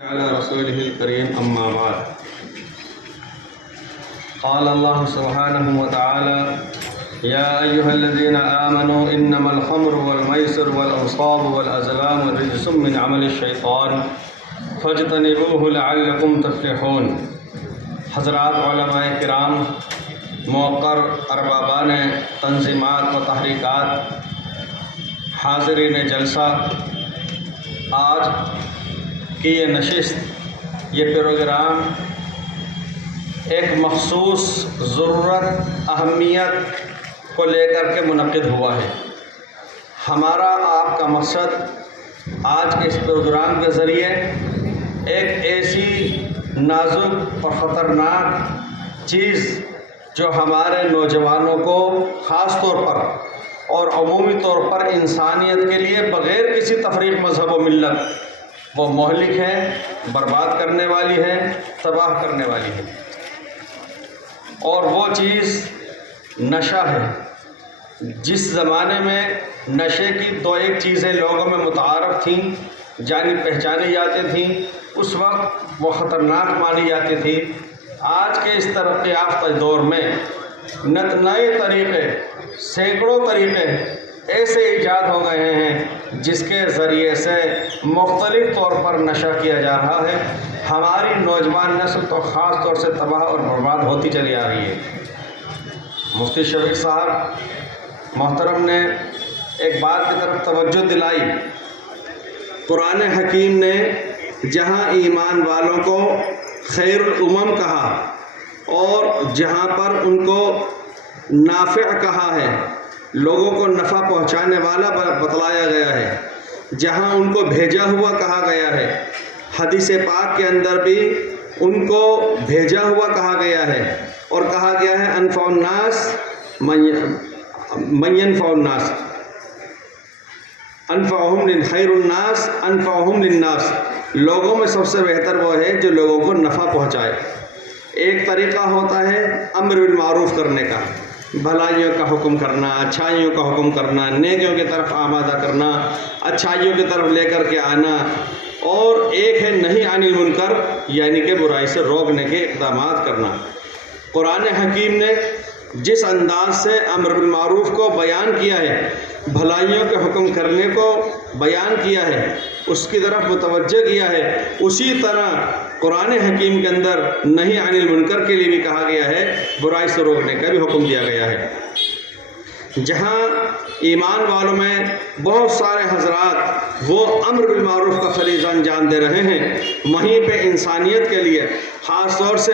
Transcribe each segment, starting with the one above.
على رسوله الكريم أما بعد قال الله سبحانه وتعالى يا أيها الذين آمنوا إنما الخمر والميسر والأنصاب والأزلام رجس من عمل الشيطان فاجتنبوه لعلكم تفلحون۔ حضرات علماء کرام، موقر اربابان تنظیمات و تحریکات، حاضرین جلسہ، آج کی یہ نشست، یہ پروگرام ایک مخصوص ضرورت اہمیت کو لے کر کے منعقد ہوا ہے۔ ہمارا آپ کا مقصد آج کے اس پروگرام کے ذریعے ایک ایسی نازک اور خطرناک چیز جو ہمارے نوجوانوں کو خاص طور پر اور عمومی طور پر انسانیت کے لیے بغیر کسی تفریق مذہب و ملت وہ مہلک ہے، برباد کرنے والی ہے، تباہ کرنے والی ہے، اور وہ چیز نشہ ہے۔ جس زمانے میں نشے کی دو ایک چیزیں لوگوں میں متعارف تھیں، جانی پہچانی جاتی تھیں، اس وقت وہ خطرناک مانی جاتی تھی۔ آج کے اس ترقی یافتہ دور میں نئے طریقے، سینکڑوں طریقے ایسے ایجاد ہو گئے ہیں جس کے ذریعے سے مختلف طور پر نشہ کیا جا رہا ہے۔ ہماری نوجوان نسل تو خاص طور سے تباہ اور برباد ہوتی چلی آ رہی ہے۔ مفتی شفیق صاحب محترم نے ایک بات کی طرف توجہ دلائی۔ قرآن حکیم نے جہاں ایمان والوں کو خیر الامم کہا اور جہاں پر ان کو نافع کہا ہے، لوگوں کو نفع پہنچانے والا بتلایا گیا ہے، جہاں ان کو بھیجا ہوا کہا گیا ہے، حدیث پاک کے اندر بھی ان کو بھیجا ہوا کہا گیا ہے، اور کہا گیا ہے انفع الناس من ينفع الناس، انفعہم خیر الناس انفعہم للناس، لوگوں میں سب سے بہتر وہ ہے جو لوگوں کو نفع پہنچائے۔ ایک طریقہ ہوتا ہے امر بالمعروف کرنے کا، بھلائیوں کا حکم کرنا، اچھائیوں کا حکم کرنا، نیکیوں کی طرف آمادہ کرنا، اچھائیوں کی طرف لے کر کے آنا، اور ایک ہے نہی عن المنکر، یعنی کہ برائی سے روکنے کے اقدامات کرنا۔ قرآن حکیم نے جس انداز سے امر بالمعروف کو بیان کیا ہے، بھلائیوں کے حکم کرنے کو بیان کیا ہے، اس کی طرف متوجہ کیا ہے، اسی طرح قرآن حکیم کے اندر نہی عن المنکر کے لیے بھی کہا گیا ہے، برائی سے روکنے کا بھی حکم دیا گیا ہے۔ جہاں ایمان والوں میں بہت سارے حضرات وہ امر بالمعروف کا فریضہ انجام دے رہے ہیں، وہیں پہ انسانیت کے لیے خاص طور سے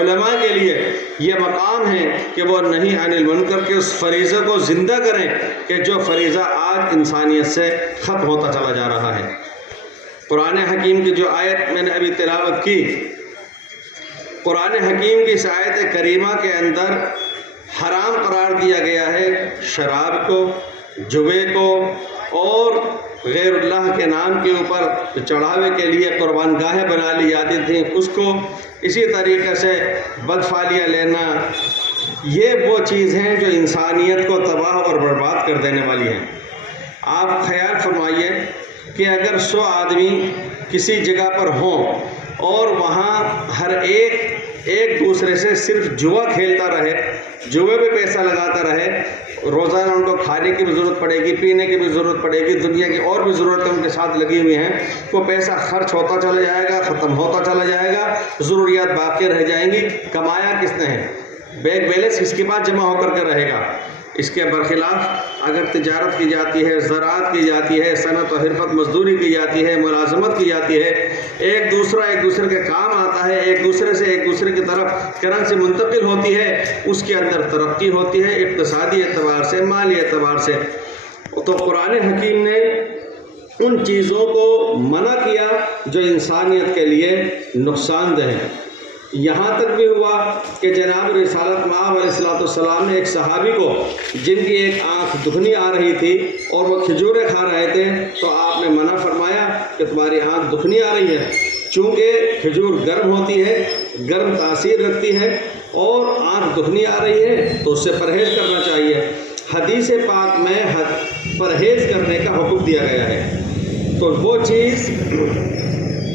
علماء کے لیے یہ مقام ہے کہ وہ نہی عن المنکر کے اس فریضے کو زندہ کریں کہ جو فریضہ آج انسانیت سے ختم ہوتا چلا جا رہا ہے۔ قرآن حکیم کی جو آیت میں نے ابھی تلاوت کی، قرآن حکیم کی اس آیت کریمہ کے اندر حرام قرار دیا گیا ہے شراب کو، جوے کو، اور غیر اللہ کے نام کے اوپر چڑھاوے کے لیے قربان گاہیں بنا لی جاتی تھیں اس کو، اسی طریقے سے بدفعلیاں لینا، یہ وہ چیز ہیں جو انسانیت کو تباہ اور برباد کر دینے والی ہیں۔ آپ خیال فرمائیے کہ اگر 100 آدمی کسی جگہ پر ہوں اور وہاں ہر ایک دوسرے سے صرف جوا کھیلتا رہے، جوے پہ پیسہ لگاتا رہے، روزانہ ان کو کھانے کی بھی ضرورت پڑے گی، پینے کی بھی ضرورت پڑے گی، دنیا کی اور بھی ضرورتیں ان کے ساتھ لگی ہوئی ہیں، وہ پیسہ خرچ ہوتا چلا جائے گا، ختم ہوتا چلا جائے گا، ضروریات باقی رہ جائیں گی۔ کمایا کس نے ہے؟ بینک بیلنس کس کے پاس جمع ہو کر کے رہے گا؟ اس کے برخلاف اگر تجارت کی جاتی ہے، زراعت کی جاتی ہے، صنعت و حرفت مزدوری کی جاتی ہے، ملازمت کی جاتی ہے، ایک دوسرے کے کام آتا ہے، ایک دوسرے کی طرف کرنسی منتقل ہوتی ہے، اس کے اندر ترقی ہوتی ہے اقتصادی اعتبار سے، مالی اعتبار سے۔ تو قرآن حکیم نے ان چیزوں کو منع کیا جو انسانیت کے لیے نقصان دہ ہیں۔ یہاں تک بھی ہوا کہ جناب رسالت مآب علیہ السلام نے ایک صحابی کو جن کی ایک آنکھ دکھنی آ رہی تھی اور وہ کھجوریں کھا رہے تھے، تو آپ نے منع فرمایا کہ تمہاری آنکھ دکھنی آ رہی ہے، چونکہ کھجور گرم ہوتی ہے، گرم تاثیر رکھتی ہے، اور آنکھ دکھنی آ رہی ہے تو اس سے پرہیز کرنا چاہیے۔ حدیث پاک میں پرہیز کرنے کا حکم دیا گیا ہے۔ تو وہ چیز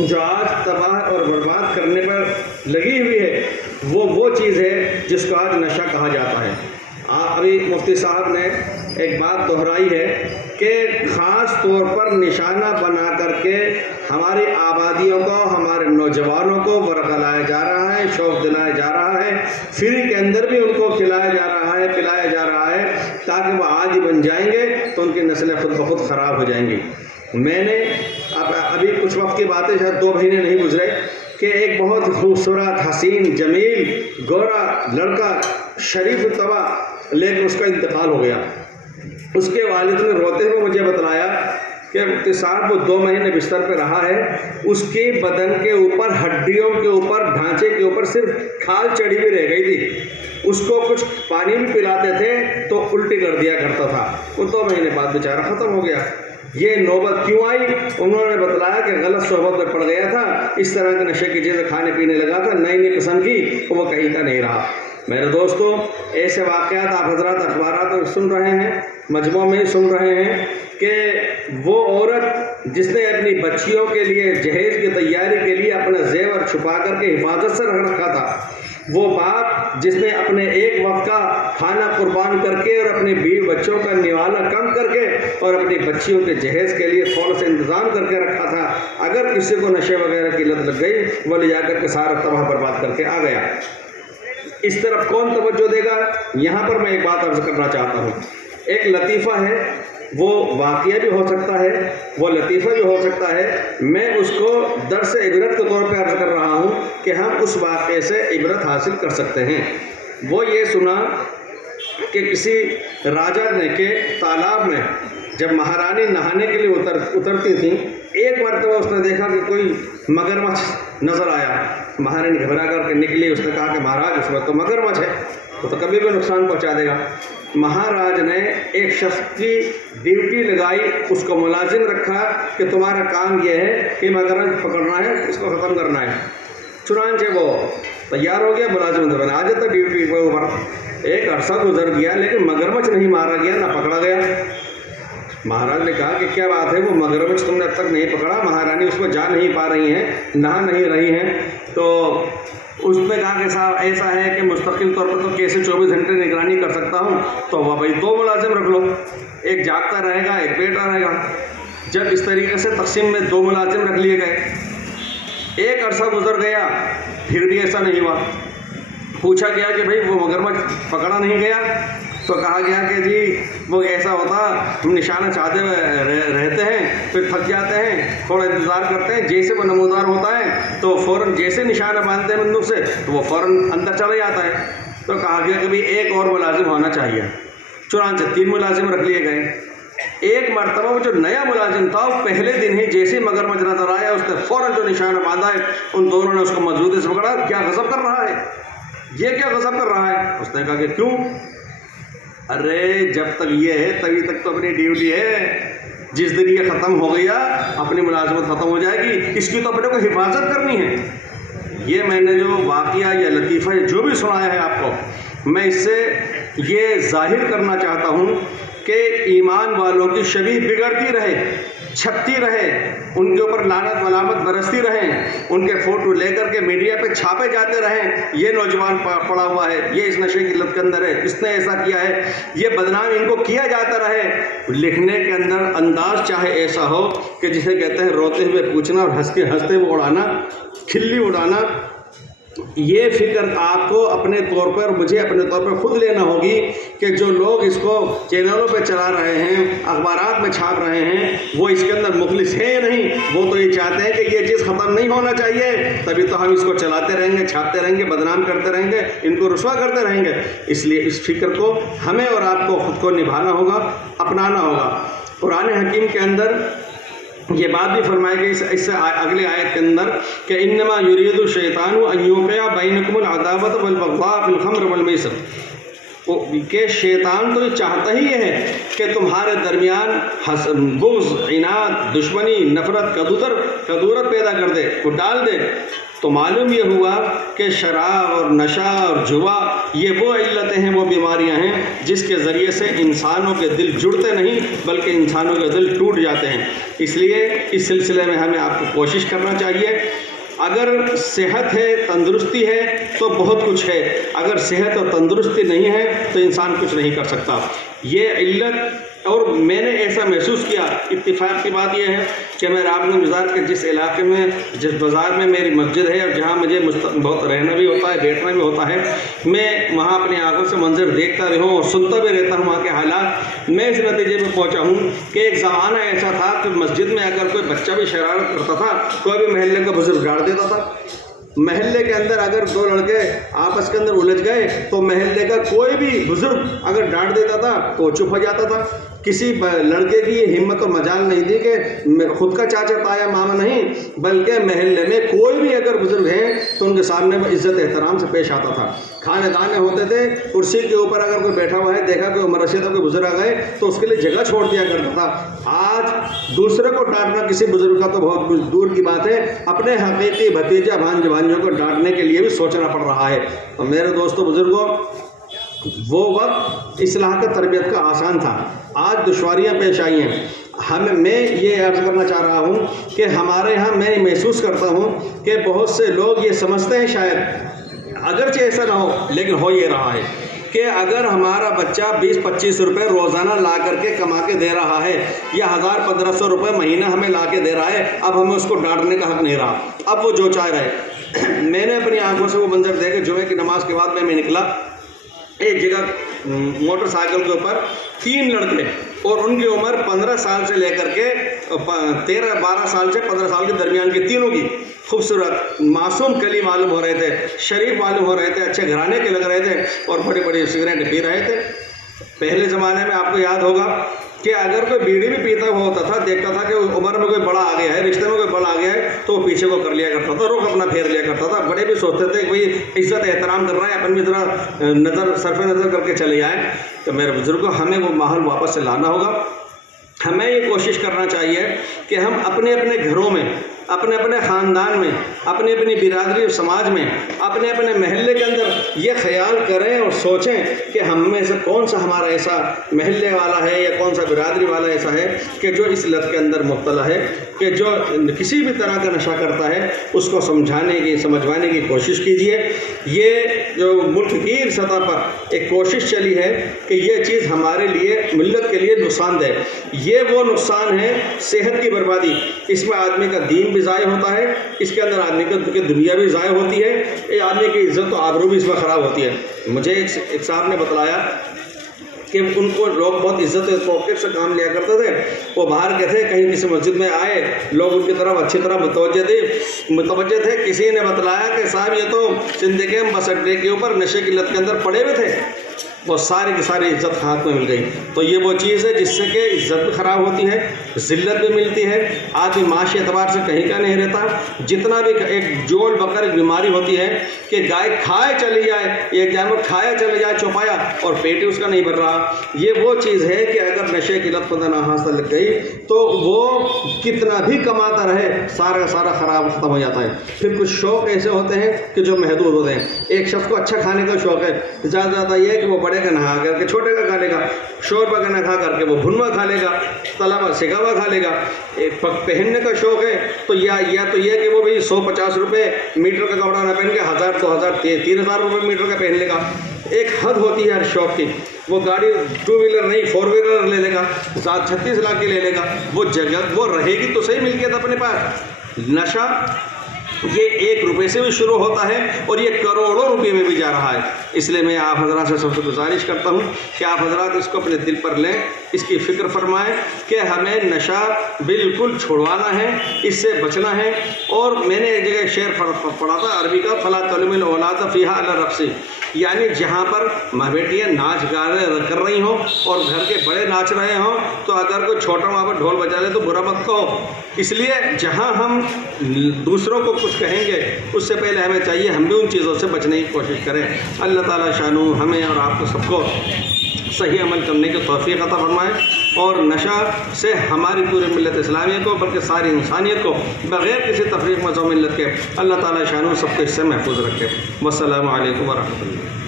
جو آج تباہ اور برباد کرنے پر لگی ہوئی ہے وہ چیز ہے جس کو آج نشہ کہا جاتا ہے۔ ابھی مفتی صاحب نے ایک بات دہرائی ہے کہ خاص طور پر نشانہ بنا کر کے ہماری آبادیوں کو، ہمارے نوجوانوں کو ورغلایا جا رہا ہے، شوق دلایا جا رہا ہے، فری کے اندر بھی ان کو کھلایا جا رہا ہے، پلایا جا رہا ہے، تاکہ وہ عادی بن جائیں گے تو ان کی نسلیں خود بخود خراب ہو جائیں گی۔ میں نے ابھی کچھ وقت کی باتیں، شاید 2 مہینے نہیں گزرے، کہ ایک بہت خوبصورت، حسین، جمیل، گورا لڑکا، شریف الطبع، لیکن اس کا انتقال ہو گیا۔ اس کے والد نے روتے ہوئے مجھے بتلایا کہ مفتی صاحب وہ 2 مہینے بستر پہ رہا ہے، اس کی بدن کے اوپر، ہڈیوں کے اوپر، ڈھانچے کے اوپر صرف کھال چڑھی ہوئی رہ گئی تھی۔ اس کو کچھ پانی بھی پلاتے تھے تو الٹی کر دیا کرتا تھا۔ وہ 2 مہینے بعد بیچارہ ختم ہو گیا۔ یہ نوبت کیوں آئی؟ انہوں نے بتلایا کہ غلط صحبت میں پڑ گیا تھا، اس طرح کے نشے کی چیزیں کھانے پینے لگا تھا، نئی قسم کی، وہ کہیں کا نہیں رہا۔ میرے دوستو، ایسے واقعات آپ حضرات اخبارات میں سن رہے ہیں، مجموعوں میں سن رہے ہیں کہ وہ عورت جس نے اپنی بچیوں کے لیے جہیز کی تیاری کے لیے اپنا زیور چھپا کر کے حفاظت سے رکھ رکھا تھا، وہ باپ جس نے اپنے ایک وقت کا کھانا قربان کر کے اور اپنے بیوی بچوں کا نوالا کم کر کے اور اپنی بچیوں کے جہیز کے لیے تھوڑا سا انتظام کر کے رکھا تھا، اگر کسی کو نشے وغیرہ کی لت لگ گئی، وہ لے جا کر کے سارا تباہ برباد کر کے آ گیا۔ اس طرف کون توجہ دے گا؟ یہاں پر میں ایک بات عرض کرنا چاہتا ہوں۔ ایک لطیفہ ہے، وہ واقعہ بھی ہو سکتا ہے، وہ لطیفہ بھی ہو سکتا ہے، میں اس کو درس عبرت کے طور پہ عرض کر رہا ہوں کہ ہم اس واقعے سے عبرت حاصل کر سکتے ہیں۔ وہ یہ سنا کہ کسی راجا نے کہ تالاب میں جب مہارانی نہانے کے لیے اترتی تھیں، ایک مرتبہ اس نے دیکھا کہ کوئی مگرمچھ نظر آیا۔ مہارانی گھبرا کر کے نکلی، اس نے کہا کہ مہاراج اس میں تو مگرمچھ ہے، وہ تو کبھی بھی نقصان پہنچا دے گا۔ مہاراج نے ایک شخص کی ڈیوٹی لگائی، اس کو ملازم رکھا کہ تمہارا کام یہ ہے کہ مگرمچھ پکڑنا ہے، اس کو ختم کرنا ہے۔ چنانچہ وہ تیار ہو گیا، ملازم بنا آ جاتا ڈیوٹی کے اوپر۔ ایک عرصہ گزر گیا لیکن مگرمچھ نہیں مارا گیا، نہ پکڑا گیا۔ مہاراج نے کہا کہ کیا بات ہے، وہ مگرمچھ تم نے اب تک نہیں پکڑا؟ مہارانی اس میں جا نہیں پا رہی ہیں، نہا نہیں رہی ہیں۔ تو اس نے کہا کہ صاحب ایسا ہے کہ مستقل طور پر تو کیسے 24 گھنٹے نگرانی کر سکتا ہوں، تو وہ بھائی 2 ملازم رکھ لو، ایک جاگتا رہے گا، ایک بیٹا رہے گا۔ جب اس طریقے سے تقسیم میں 2 ملازم رکھ لیے گئے، ایک عرصہ گزر گیا، پھر بھی ایسا نہیں ہوا۔ پوچھا گیا کہ بھائی وہ مگرمچھ پکڑا نہیں گیا؟ تو کہا گیا کہ جی وہ ایسا ہوتا، ہم نشانہ چاہتے ہوئے رہتے ہیں، پھر تھک جاتے ہیں، تھوڑا انتظار کرتے ہیں، جیسے وہ نمودار ہوتا ہے تو فوراً جیسے نشانہ باندھتے ہیں بندوق سے تو وہ فوراً اندر چلا جاتا ہے۔ تو کہا گیا کہ بھائی ایک اور ملازم ہونا چاہیے۔ چنانچہ 3 ملازم رکھ لیے گئے۔ ایک مرتبہ وہ جو نیا ملازم تھا، وہ پہلے دن ہی جیسے مگرمچھ نظر آیا، اس نے فوراً جو نشانہ باندھا ہے، ان دونوں نے اس کو مضبوطی سے پکڑا۔ کیا غضب کر رہا ہے یہ، کیا غضب کر رہا ہے؟ اس نے کہا کہ کیوں؟ ارے جب تک یہ ہے تبھی تک تو اپنی ڈیوٹی ہے، جس دن یہ ختم ہو گیا اپنی ملازمت ختم ہو جائے گی، اس کی تو اپنے کو حفاظت کرنی ہے۔ یہ میں نے جو واقعہ یا لطیفہ جو بھی سنایا ہے آپ کو، میں اس سے یہ ظاہر کرنا چاہتا ہوں کہ ایمان والوں کی شبیہ بگڑتی رہے، چھپتی رہے، ان کے اوپر لعنت ملامت برستی رہیں، ان کے فوٹو لے کر کے میڈیا پہ چھاپے جاتے رہیں، یہ نوجوان پڑا ہوا ہے، یہ اس نشے کی لت کے اندر ہے، اس نے ایسا کیا ہے، یہ بدنام ان کو کیا جاتا رہے۔ لکھنے کے اندر انداز چاہے ایسا ہو کہ جسے کہتے ہیں روتے ہوئے پوچھنا اور ہنستے ہوئے اڑانا، کھلی اڑانا، یہ فکر آپ کو اپنے طور پر، مجھے اپنے طور پر خود لینا ہوگی کہ جو لوگ اس کو چینلوں پہ چلا رہے ہیں، اخبارات میں چھاپ رہے ہیں، وہ اس کے اندر مخلص ہیں یا نہیں؟ وہ تو یہ چاہتے ہیں کہ یہ چیز ختم نہیں ہونا چاہیے، تبھی تو ہم اس کو چلاتے رہیں گے، چھاپتے رہیں گے، بدنام کرتے رہیں گے، ان کو رسوا کرتے رہیں گے۔ اس لیے اس فکر کو ہمیں اور آپ کو خود کو نبھانا ہوگا، اپنانا ہوگا۔ قرآن حکیم کے اندر یہ بات بھی فرمائی گئی اس سے اگلی آیت کے اندر کہ انما یرید الشیطان ان یوقع بینکم العداوۃ والبغضاء فی الخمر والمیسر، کہ شیطان تو یہ چاہتا ہی یہ ہے کہ تمہارے درمیان بغض، عناد، دشمنی، نفرت، کدورت پیدا کر دے، کو ڈال دے تو معلوم یہ ہوا کہ شراب اور نشہ اور جوا یہ وہ علتیں ہیں، وہ بیماریاں ہیں جس کے ذریعے سے انسانوں کے دل جڑتے نہیں بلکہ انسانوں کے دل ٹوٹ جاتے ہیں۔ اس لیے اس سلسلے میں ہمیں آپ کو کوشش کرنا چاہیے۔ اگر صحت ہے، تندرستی ہے تو بہت کچھ ہے، اگر صحت اور تندرستی نہیں ہے تو انسان کچھ نہیں کر سکتا۔ یہ علت، اور میں نے ایسا محسوس کیا، اتفاق کی بات یہ ہے کہ میں رام گنج بازار کے جس علاقے میں، جس بازار میں میری مسجد ہے اور جہاں مجھے بہت رہنا بھی ہوتا ہے، بیٹھنا بھی ہوتا ہے، میں وہاں اپنی آنکھوں سے منظر دیکھتا رہا ہوں اور سنتا بھی رہتا ہوں وہاں کے حالات۔ میں اس نتیجے میں پہنچا ہوں کہ ایک زمانہ ایسا تھا کہ مسجد میں اگر کوئی بچہ بھی شرارت کرتا تھا، کوئی بھی محلے کا بزرگ ڈانٹ دیتا تھا۔ محلے کے اندر اگر دو لڑکے آپس کے اندر الجھ گئے تو محلے کا کوئی بھی بزرگ اگر ڈانٹ دیتا تھا تو وہ چپ ہو جاتا تھا۔ کسی لڑکے کی یہ ہمت اور مجال نہیں تھی کہ خود کا چاچا تایا ماما نہیں، بلکہ محلے میں کوئی بھی اگر بزرگ ہیں تو ان کے سامنے وہ عزت احترام سے پیش آتا تھا۔ کھانے دانے ہوتے تھے، کرسی کے اوپر اگر کوئی بیٹھا ہوا ہے، دیکھا کہ عمر رسید کوئی بزرگ آ گئے تو اس کے لیے جگہ چھوڑ دیا کرتا تھا۔ آج دوسرے کو ڈانٹنا کسی بزرگ کا تو بہت کچھ دور کی بات ہے، اپنے حقیقی بھتیجا بھانجوں کو ڈانٹنے کے لیے بھی سوچنا پڑ رہا ہے۔ تو میرے دوستو بزرگوں، وہ وقت اصلاح کا تربیت کا آسان تھا، آج دشواریاں پیش آئی ہیں۔ میں یہ عرض کرنا چاہ رہا ہوں کہ ہمارے ہاں میں محسوس کرتا ہوں کہ بہت سے لوگ یہ سمجھتے ہیں، شاید اگرچہ ایسا نہ ہو لیکن ہو یہ رہا ہے کہ اگر ہمارا بچہ 20-25 روپے روزانہ لا کر کے کما کے دے رہا ہے یا 1000-1500 روپے مہینہ ہمیں لا کے دے رہا ہے، اب ہمیں اس کو ڈانٹنے کا حق نہیں رہا، اب وہ جو چاہ رہے۔ میں نے اپنی آنکھوں سے وہ منظر دیکھے، جمعے کی نماز کے بعد میں نکلا، ایک جگہ موٹر سائیکل کے اوپر 3 لڑکے اور ان کی عمر 15 سال سے لے کر کے 12 سال سے 15 سال کے درمیان کی، تینوں کی خوبصورت معصوم کلی معلوم ہو رہے تھے، شریف معلوم ہو رہے تھے، اچھے گھرانے کے لگ رہے تھے اور بڑی بڑی سگریٹ پی رہے تھے۔ پہلے زمانے میں آپ کو یاد ہوگا کہ اگر کوئی بیڑی بھی پیتا ہوا ہوتا تھا، دیکھتا تھا کہ عمر میں کوئی بڑا آ گیا ہے، رشتے میں کوئی بڑا آ گیا ہے تو وہ پیچھے کو کر لیا کرتا تھا، رخ اپنا پھیر لیا کرتا تھا۔ بڑے بھی سوچتے تھے کہ بھئی عزت احترام کر رہا ہے، اپن بھی ذرا نظر صرف نظر کر کے چلے جائیں۔ تو میرے بزرگوں، ہمیں وہ ماحول واپس سے لانا ہوگا۔ ہمیں یہ کوشش کرنا چاہیے کہ ہم اپنے اپنے گھروں میں، اپنے اپنے خاندان میں، اپنی اپنی برادری اور سماج میں، اپنے اپنے محلے کے اندر یہ خیال کریں اور سوچیں کہ ہم میں سے کون سا ہمارا ایسا محلے والا ہے یا کون سا برادری والا ایسا ہے کہ جو اس لت کے اندر مبتلا ہے، کہ جو کسی بھی طرح کا نشہ کرتا ہے، اس کو سمجھوانے کی کوشش کیجیے۔ یہ جو ملک کی سطح پر ایک کوشش چلی ہے کہ یہ چیز ہمارے لیے، ملت کے لیے نقصان دہ، یہ وہ نقصان ہے صحت کی بربادی، اس میں آدمی کا دین بھی ضائع ہوتا ہے، اس کے اندر آدمی کی دنیا بھی ضائع ہوتی ہے، آدمی کی عزت و آبرو بھی اس میں خراب ہوتی ہے۔ مجھے ایک صاحب نے بتلایا کہ ان کو لوگ بہت عزت پاکٹ سے کام لیا کرتے تھے، وہ باہر کے تھے، کہیں کسی مسجد میں آئے، لوگ ان کی طرف اچھی طرح متوجہ تھے۔ کسی نے بتلایا کہ صاحب یہ تو زندگی بس اڈے کے اوپر نشے کی لت کے اندر پڑے ہوئے تھے، وہ ساری کی ساری عزت ہاتھ میں مل گئی۔ تو یہ وہ چیز ہے جس سے کہ عزت بھی خراب ہوتی ہے، ذلت بھی ملتی ہے، آدمی معاشی اعتبار سے کہیں کا نہیں رہتا۔ جتنا بھی ایک جول بکر ایک بیماری ہوتی ہے کہ گائے کھائے چلی جائے، ایک جانور کھایا چلے جائے چوپایا اور پیٹ اس کا نہیں بھر رہا، یہ وہ چیز ہے کہ اگر نشے کی لت پتہ نہ ہاتھ سے لگ گئی تو وہ کتنا بھی کماتا رہے، سارا سارا خراب ختم ہو جاتا ہے۔ پھر کچھ شوق ایسے ہوتے ہیں کہ جو محدود ہوتے ہیں۔ ایک شخص کو اچھا کھانے کا شوق ہے، زیادہ یہ ہے کہ وہ بڑے کا نہا کر کے چھوٹے کا کھا لے گا، شوربہ کا نہ کھا کر کے وہ بھنوا کھا لے گا، تلا ہوا سکا ہوا کھا لے گا۔ ایک پہننے کا شوق ہے تو یا تو یہ کہ وہ بھی 150 روپے میٹر کا کپڑا نہ پہن کے 1000 2000 3000 روپے میٹر کا پہن لے گا۔ ایک حد ہوتی ہے ہر شوق کی۔ وہ گاڑی 2 ویلر نہیں 4 ویلر لے لے گا، 36 لاکھ کی لے لے گا، وہ جگہ وہ رہے گی تو صحیح ملکیت اپنے پاس۔ نشہ یہ 1 روپے سے بھی شروع ہوتا ہے اور یہ کروڑوں روپے میں بھی جا رہا ہے۔ اس لیے میں آپ حضرات سے سب سے گزارش کرتا ہوں کہ آپ حضرات اس کو اپنے دل پر لیں، اس کی فکر فرمائیں کہ ہمیں نشہ بالکل چھڑوانا ہے، اس سے بچنا ہے۔ اور میں نے ایک جگہ شعر پڑھا تھا عربی کا، فلا تعلم الاولاد فیہا علی الرقص، یعنی جہاں پر ماں بیٹیاں ناچ گانے کر رہی ہوں اور گھر کے بڑے ناچ رہے ہوں تو اگر کوئی چھوٹا وہاں پر ڈھول بجا لے تو برا مت کہو۔ اس لیے جہاں ہم دوسروں کو کچھ کہیں گے اس سے پہلے ہمیں چاہیے ہم بھی ان چیزوں سے بچنے کی کوشش کریں۔ اللہ تعالیٰ شانو ہمیں اور آپ کو سب کو صحیح عمل کرنے کی توفیق عطا فرمائے، اور نشہ سے ہماری پوری ملت اسلامیہ کو بلکہ ساری انسانیت کو بغیر کسی تفریق مذہب ملت کے اللہ تعالیٰ شانو سب کو اس سے محفوظ رکھے۔ والسلام علیکم ورحمۃ اللہ۔